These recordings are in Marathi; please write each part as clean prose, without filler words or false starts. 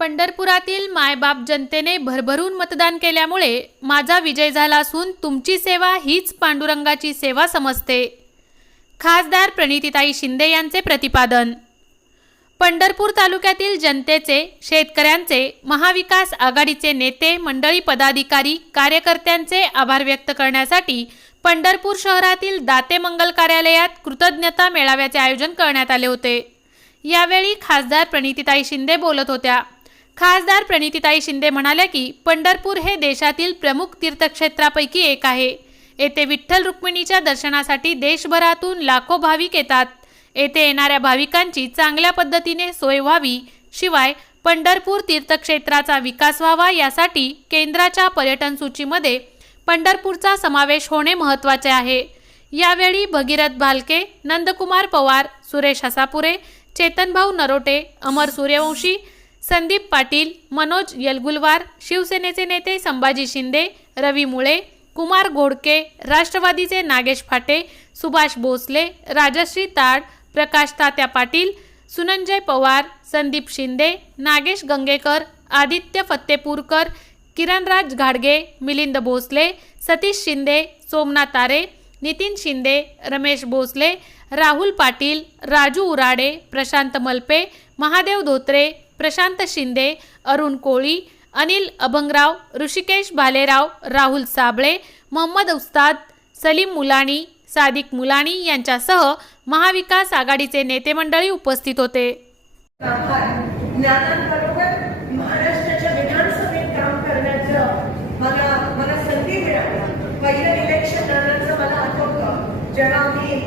पंढरपुरातील मायबाप जनतेने भरभरून मतदान केल्यामुळे माझा विजय झाला असून तुमची सेवा हीच पांडुरंगाची सेवा समजते. खासदार प्रणितीताई शिंदे यांचे प्रतिपादन. पंढरपूर तालुक्यातील जनतेचे, शेतकऱ्यांचे, महाविकास आघाडीचे नेते मंडळी, पदाधिकारी, कार्यकर्त्यांचे आभार व्यक्त करण्यासाठी पंढरपूर शहरातील दाते मंगल कार्यालयात कृतज्ञता मेळाव्याचे आयोजन करण्यात आले होते. यावेळी खासदार प्रणितीताई शिंदे बोलत होत्या. खासदार प्रणितीताई शिंदे म्हणाल्या की पंढरपूर हे देशातील प्रमुख तीर्थक्षेत्रापैकी एक आहे. येथे विठ्ठल रुक्मिणीच्या दर्शनासाठी देशभरातून लाखो भाविक येतात. येथे येणाऱ्या भाविकांची चांगल्या पद्धतीने सोय व्हावी, शिवाय पंढरपूर तीर्थक्षेत्राचा विकास व्हावा यासाठी केंद्राच्या पर्यटन सूचीमध्ये पंढरपूरचा समावेश होणे महत्त्वाचे आहे. यावेळी भगीरथ भालके, नंदकुमार पवार, सुरेश हसापुरे, चेतनभाऊ नरोटे, अमर सूर्यवंशी, संदीप पाटील, मनोज यलगुलवार, शिवसेनेचे नेते संभाजी शिंदे, रवी मुळे, कुमार घोडके, राष्ट्रवादीचे नागेश फाटे, सुभाष भोसले, राजश्री ताड, प्रकाश तात्या पाटील, सुनंजय पवार, संदीप शिंदे, नागेश गंगेकर, आदित्य फत्तेपूरकर, किरणराज घाडगे, मिलिंद भोसले, सतीश शिंदे, सोमनाथ तारे, नितीन शिंदे, रमेश भोसले, राहुल पाटील, राजू उराडे, प्रशांत मलपे, महादेव धोत्रे, प्रशांत शिंदे, अरुण कोळी, अनिल अभंगराव, ऋषिकेश भालेराव, राहुल साबळे, मोहम्मद उस्ताद, सलीम मुलानी, सादिक मुलानी यांच्यासह महाविकास आघाडीचे नेते मंडळी उपस्थित होते. ज्ञानांबरोबर महाराष्ट्राच्या विधानसभेत काम करण्याचं मला संधी मिळाली. पहिलं इलेक्शन नानांचं मला आठवतं, जेव्हा मी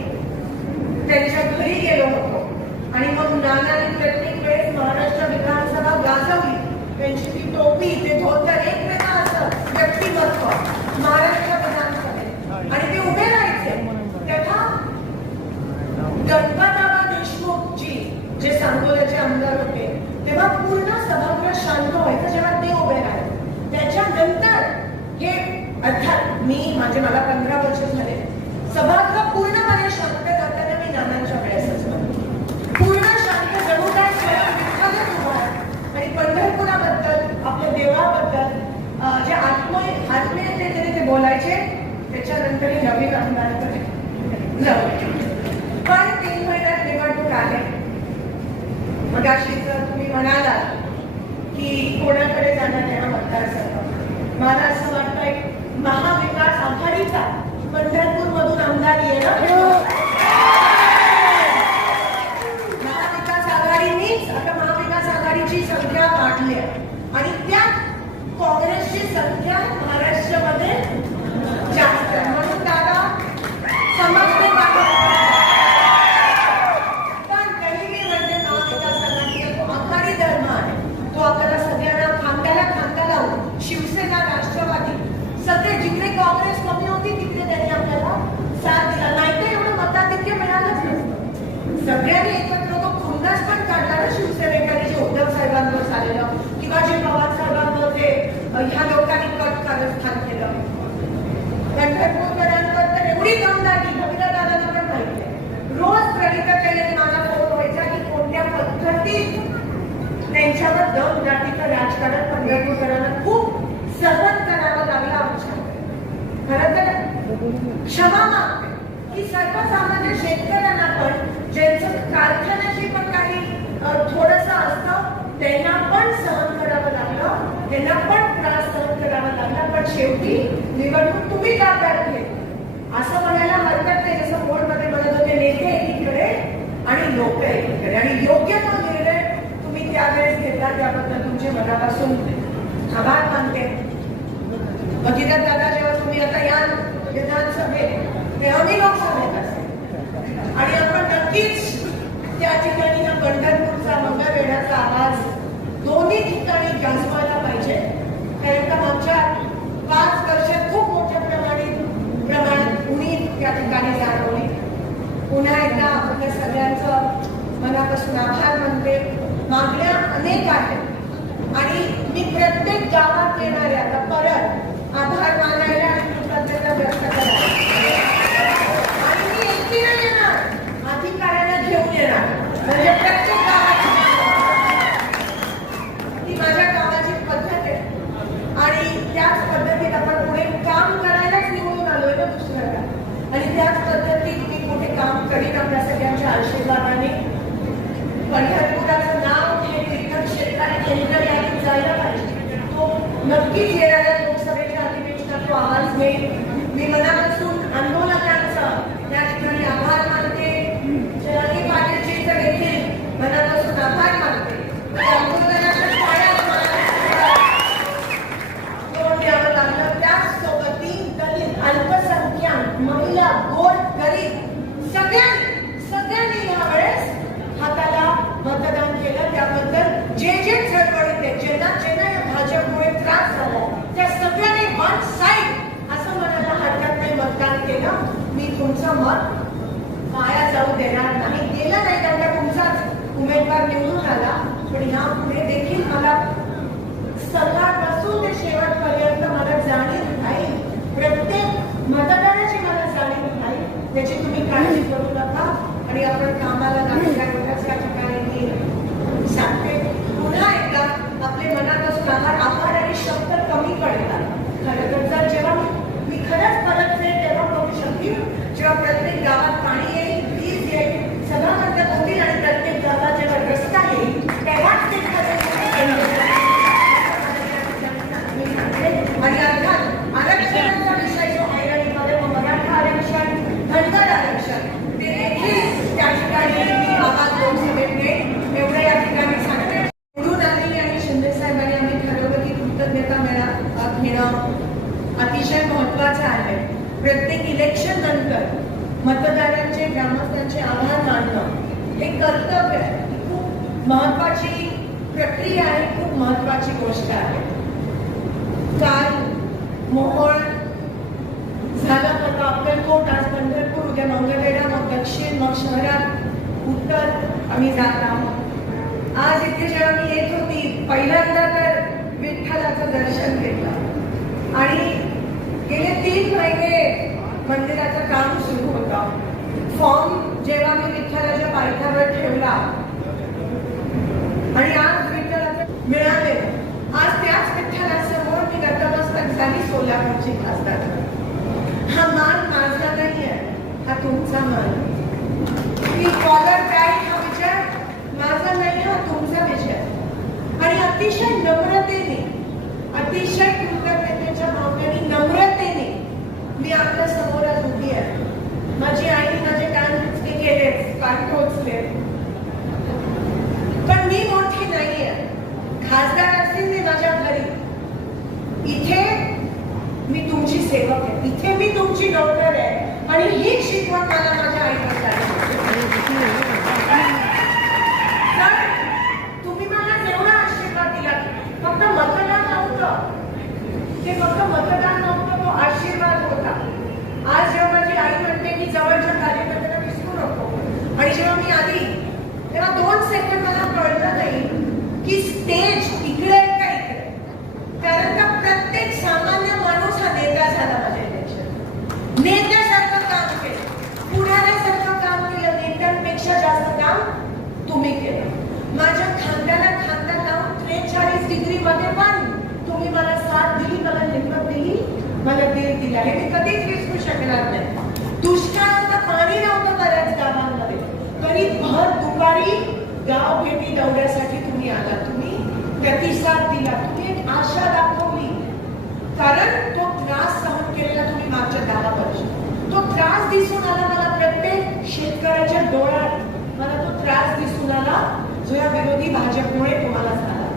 त्यांच्या घरी गेलो होतो आणि मग नानांनी प्रत्येक वेळेस महाराष्ट्र विधानसभा गाजवली. त्यांची ती टोपी, ते धोतर, एक वेगळा असं व्यक्तिमत्व महाराष्ट्र विधानसभेत, आणि ते उभे राहायचे. तेव्हा गणपतराव देशमुख जी जे सांगोल्याचे आमदार होते, तेव्हा पूर्ण सभागृह शांत व्हायचं जेव्हा ते उभे राहिले. त्याच्यानंतर हे अर्थात मला 15 वर्ष झाले, सभागृह पूर्णपणे शांत करताना मी नानांच्या वेळेसच पूर्ण शांत, जणू काय आणि पंढरपुराबद्दल, आपल्या देवाबद्दल जे आत्मीयतेने ते बोलायचे. त्याच्यानंतर नवीन आमदारकडे पण 3 महिन्यात निवडणूक आले. मग अशी जर तुम्ही म्हणालात की कोणाकडे जाणार या मतदारसंघात, मला असं वाटतंय महाविकास आघाडीचा पंढरपूर मधून आमदार येणं. महाविकास आघाडीनीच आता महाविकास आघाडीची संख्या वाढली आणि त्यात काँग्रेसची संख्या महाराष्ट्रामध्ये जास्त आहे. म्हणून दादा समजते पण गरीबी म्हणजे महाविकास आघाडीचा तो आघाडी धर्म आहे. तो आपल्याला सगळ्यांना खांद्याला खांदा लावून शिवसेना, राष्ट्रवादी सगळे, जिकडे काँग्रेस कमी होती तिकडे त्यांनी आपल्याला साथ दिला. नाही तर एवढं मताधिक्य मिळालंच नसतं. सगळ्यांनी एकत्र तो खुन्नस पण काढला ना शिवसेनेकडे, जे उद्धव साहेबांवर झालेलं किंवा जे पवार साहेबांवर जे ह्या लोकांनी कट कारस्थान केलं. पंढरपूरकरांवर तर एवढी दमदाटी रवींद्रदादांना पण माहिती आहे. रोज प्रणितीताईंनी मला फोन व्हायचा की कोणत्या पद्धतीत त्यांच्यावर दमदाटीचं राजकारण पंढरपूरकरांना खूप सहन करावं लागलं. आमच्या खरं तर क्षमा मागते की सर्वसामान्य शेतकऱ्यांना पण, ज्यांचं कारखान्याशी पण काही थोडंसं असतं, त्यांना पण सहन करावं लागलं, त्यांना पण त्रास सहन करावा लागला. पण शेवटी निवडणूक तुम्ही ताब्यात घेतली असं म्हणायला हरकत नाही. जसं बोर्डमध्ये म्हणत होते, नेते एकीकडे आणि लोक एकीकडे, आणि योग्य तो निर्णय तुम्ही त्यावेळेस घेतला त्याबद्दल तुमचे मनापासून आभार मानते. भगीरथ दादा, जेव्हा तुम्ही आता या विधानसभेत, तेव्हा मी लोकसभेत असेल आणि आपण नक्कीच त्या ठिकाणी या पंढरपूरचा मंगळवेढ्याचा आवाज दोन्ही ठिकाणी गाजवायला पाहिजे. कारण का मागच्या 5 वर्षात खूप मोठ्या प्रमाणात उणीव या ठिकाणी जाणवली. पुन्हा एकदा आपल्या सगळ्यांचं मनापासून आभार मानते. मागण्या अनेक आहेत आणि मी प्रत्येक गावात येणाऱ्या आता परत आभार मानायला आणि कृतज्ञता व्यक्त करायला, आणि मी एकटीने येणार, अधिकाऱ्यांना घेऊन येणार. म्हणजे प्रत्येक गावात आणि त्याच पद्धतीत मी कुठे काम करीन आपल्या सगळ्यांच्या आशीर्वादाने. पंढरपुराचं नाव हे तीर्थक्षेत्राने केंद्र यादीत जायला पाहिजे. तो नक्कीच येणाऱ्या लोकसभेच्या अधिवेशनात तो आवाज घेईल. मी मनापासून आंदोलकांचं त्या ठिकाणी आभार मानते. जरांगे पाटीलजींचं देखील मनापासून आभार मानते. आंदोलनाच्या पायात द्यावं लागलं. त्याचसोबत दलित, अल्पसंख्याक, महिला, गोर, गरीब सगळ्यांनी यावेळेस हाताला मतदान केलं. त्याबद्दल जे चळवळीत आहेत, ज्यांना या भाजपमुळे त्रास झाला, त्या सगळ्यांनी वन साईड असं म्हणायला हरकत नाही मतदान केलं. मी तुमचं मत वाया जाऊ देणार नाही. गेलं नाही कारण तुमचाच उमेदवार निवडून आला, पण यापुढे देखील मला सकाळपासून ते शेवटपर्यंत मला जाणीव राहील. प्रत्येक मतदाराची मला जाणीव राहील. त्याची तुम्ही काळजी करू नका. आणि आपण कामाला लागल्या एवढ्याच या ठिकाणी मी सांगते. पुन्हा एकदा आपले मनापासून आभार आणि शब्द कमी पडतात. खरं तर जर जेव्हा मी खरंच परत येईल तेव्हा करू शकतील. जेव्हा प्रत्येक गावात पाणी येईल, वीज येईल, सगळं म्हणतात होतील आणि प्रत्येक गावात जेव्हा रस्ता येईल तेव्हाच ते आणि अर्थात आरक्षणाचा विषय जो हैराणीमध्ये मराठा आरक्षण, धनगर आरक्षण ते देखील त्या ठिकाणी मी आवाज लोकसभेत घेईन. एवढं या ठिकाणी सांगते. निवडून आलेली आणि शिंदे साहेबांनी आम्ही ठरवलं की कृतज्ञता मेळा घेणं अतिशय महत्वाचं आहे. प्रत्येक इलेक्शन नंतर मतदारांचे, ग्रामस्थांचे आभार मानणं हे कर्तव्य आहे. खूप महत्वाची प्रक्रिया आहे, खूप महत्वाची गोष्ट आहे. काल मोहोळ झालं, परवा अक्कलकोट, आज पंढरपूर, उद्या मंगळवेढा, मग दक्षिण, मग शहरात उत्तर आम्ही जात आहोत. आज इथे जेव्हा मी येत होती पहिल्यांदा तर विठ्ठलाचं दर्शन घेतलं आणि गेले 3 महिने मंदिराचं काम सुरू होतं. फॉर्म जेव्हा मी विठ्ठलाच्या पायथ्यावर ठेवला आणि आज विठ्ठलाचं मिळालेलं, आज त्याच विठ्ठलासमोर मी नतमस्तक झाली सोलापूरची खासदार. हा मान माझा नाही आहे, हा तुमचा मान. मी कॉलर बॅग हा विचार माझा नाही, हा तुमचा विचार. आणि अतिशय नम्रतेने, अतिशय कृतज्ञतेच्या भावनेने, नम्रतेने मी आपल्या समोर आज उभी आहे. माझी आई माझे कान टोचले केलेच, कान टोचले, पण मी मोठी नाहीये. खासदार असतील मी माझ्या घरी, इथे मी तुमची सेवक आहे, इथे मी तुमची नोकर आहे. आणि ही शिकवण मला माझ्या आई वडिलांनी तुम्ही मला जेवढा आशीर्वाद दिला, फक्त मतदान नव्हतं, ते फक्त मतदान नव्हतं, तो आशीर्वाद होता. आज जेव्हा माझी आई म्हणते की जवळच्या कार्यकर्त्यांना विसरू नको, आणि जेव्हा मी आली तेव्हा 2 सेकंद मला कळलं नाही की स्टेज इकडे का इकडे. कारण का प्रत्येक सामान्य माणूस हा नेता झाला. माझ्या इलेक्शन नेत्यासारखं काम केलं, पुढाऱ्यासारखं काम केलं. नेत्यांपेक्षा जास्त काम तुम्ही केलं. माझ्या खांद्याला खांदा लावून 43 डिग्री मध्ये पण तुम्ही मला साथ दिली, मला हिंमत दिली, मला देर दिला. हे मी कधीच विसरू शकणार नाही. दुष्काळाचं पाणी नव्हतं बऱ्याच गावांमध्ये, तरी भर दुपारी गाव भेटी दौऱ्यासाठी तुम्ही आला, तुम्ही प्रतिसाद दिला, तुम्ही एक आशा दाखवली. कारण तो त्रास सहन केलेला तुम्ही मागच्या 10 वर्ष, तो त्रास दिसून आला मला प्रत्येक शेतकऱ्याच्या डोळ्यात. मला तो त्रास दिसून आला जो या विरोधी भाजपमुळे तुम्हाला झाला.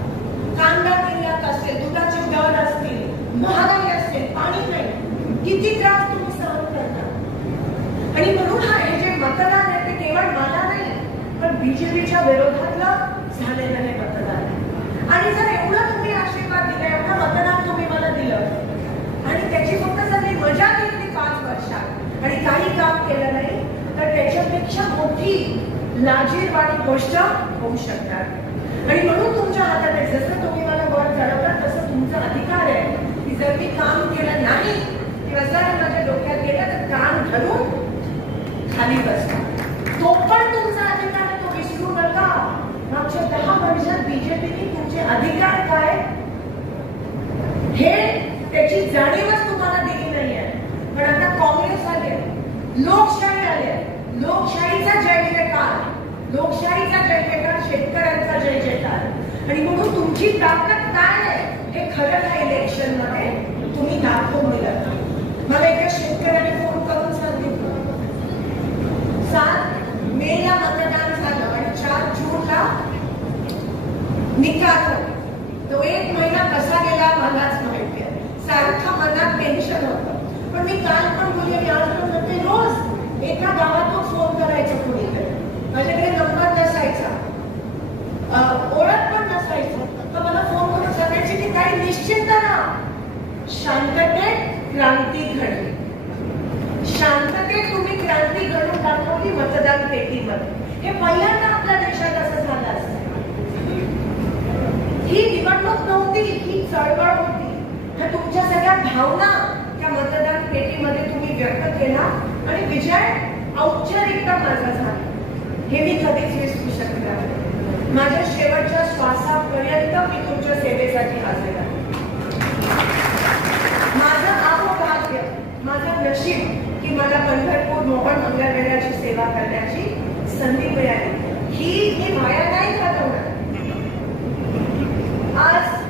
कांदा किल्ल्यात असेल, दुधाचे दर असतील, महागाई असेल, पाणी नाही, किती त्रास तुम्ही सहन करता. आणि म्हणून हे जे मतदान आहे ते केवळ मला नाही, पण बीजेपीच्या विरोधातलं झालेलं हे मतदान आहे. आणि जर एवढं तुम्ही आशीर्वाद दिला, एवढं मतदान तुम्ही मला दिलं, आणि त्याची फक्त जर मी मजा घेतली 5 वर्षात आणि काही काम केलं नाही, तर त्याच्यापेक्षा मोठी लाजीरवाणी गोष्ट होऊ शकणार. आणि म्हणून तुमच्या हातात आहे, जसं तुम्ही मला वर चढवलं तसं तुमचा अधिकार आहे की जर मी काम केलं नाही किंवा जर माझ्या डोक्यात गेलं तर कान धरून खाली बसता. तो पण तुमचा अधिकार आहे, तो विसरू नका. मागच्या 10 वर्षात बीजेपीने तुमचे अधिकार काय हे त्याची जाणीवच तुम्हाला दिली नाही आहे. पण आता काँग्रेस आले, लोकशाही आली आहे. लोकशाहीचा जय जयकार, लोकशाहीचा जय जयकार, शेतकऱ्यांचा जय जयकार. आणि म्हणून तुमची ताकद काय आहे हे खरं या इलेक्शन मध्ये तुम्ही दाखवून दिलं. मला एका शेतकऱ्याने फोन करून सांगितलं 7 मेला मतदान झालं आणि 4 जूनला निकाल. तो 1 महिना कसा गेला मलाच माहिती आहे. सारखा मनात टेन्शन होतं. पण मी काल पण बोलले, मी आज पण म्हणते, रोज एका गावातून फोन करायचं कुणीकडे. माझ्याकडे नंबर नसायचा, ओळख पण नसायचं, तर मला फोन करून सांगायचे की काही निश्चित ना, शांततेत क्रांती घडली. शांततेत तुम्ही क्रांती घडून दाखवली मतदान पेटीमध्ये. हे पहिल्यांदा आपल्या देशात असं झालं असतं. ही निवडणूक नव्हती, ही चळवळ होती. तर तुमच्या सगळ्या भावना त्या मतदान पेटीमध्ये तुम्ही व्यक्त केला आणि विजय औपचारिकता माझा झाला. हे मी कधीच विसरू शकणार नाही. माझ्या शेवटच्या श्वासापर्यंत मी तुमच्या सेवेसाठी हजर आहे. माझं अहोभाग्य, माझं नशीब की मला पंढरपूर मोहन मंगळवेढ्याची सेवा करण्याची संधी मिळाली. ही मी माया नाही घालवणार. आज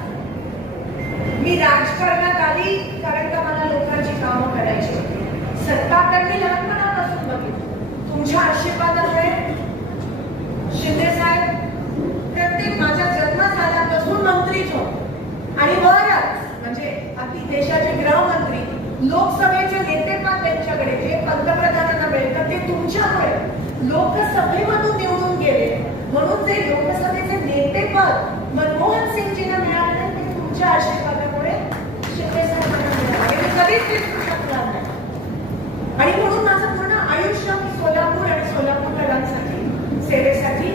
मी राजकारणात आली कारण का मला लोकांची कामं करायची होती. सत्ताकडे मी लहानपणापासून बघितलं. तुमच्या आशीर्वादामुळे शिंदे साहेब प्रत्येक माझा जन्म झाल्यापासून मंत्रीच होते. आणि वरच म्हणजे आपली देशाचे गृहमंत्री, लोकसभेचे नेतेपद त्यांच्याकडे, जे पंतप्रधानांना मिळतं ते तुमच्यामुळे लोकसभेमधून निवडून गेले. म्हणून ते लोकसभेचे नेतेपद मनमोहन सिंगजींना मिळाले ते तुमच्या आशीर्वादामुळे शिंदे साहेबांना मिळाले. मी कधीच विसरू शकणार नाही. आणि म्हणून माझं पूर्ण आयुष्य मी सोलापूर आणि सोलापूरकरांसाठी सेवेसाठी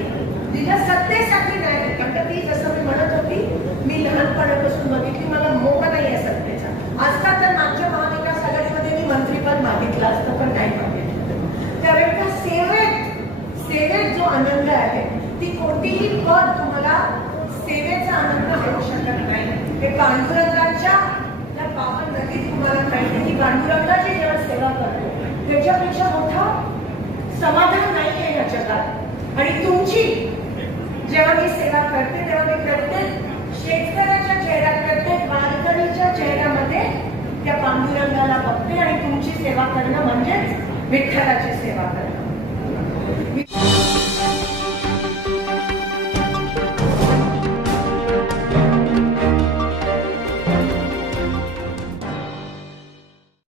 दिलं, सत्तेसाठी नाही. पण ती जसं मी म्हणत होती, मी लहानपणापासून बघितली, मला मोह नाही आहे सत्तेचा. आजकाल तर मागच्या महाविकास आघाडीमध्ये मी मंत्रीपद मागितलं असतं पण नाही मागितलं. त्यावेळेला सेवेत जो आनंद आहे ती कोणतीही पद तुम्हाला सेवेचा आनंद देऊ शकत नाही. ते पांडुरंगाच्या त्या पावन नदीत तुम्हाला माहिती की पांडुरंगाची जेव्हा सेवा करतो त्याच्यापेक्षा मोठं समाधान नाही आहे या जगात. आणि तुमची जेव्हा मी सेवा करते तेव्हा मी प्रत्येक शेतकऱ्याच्या चेहऱ्यात, प्रत्येक वारकरीच्या चेहऱ्यामध्ये त्या पांडुरंगाला बघते. आणि तुमची सेवा करणं म्हणजेच विठ्ठलाची सेवा करणं.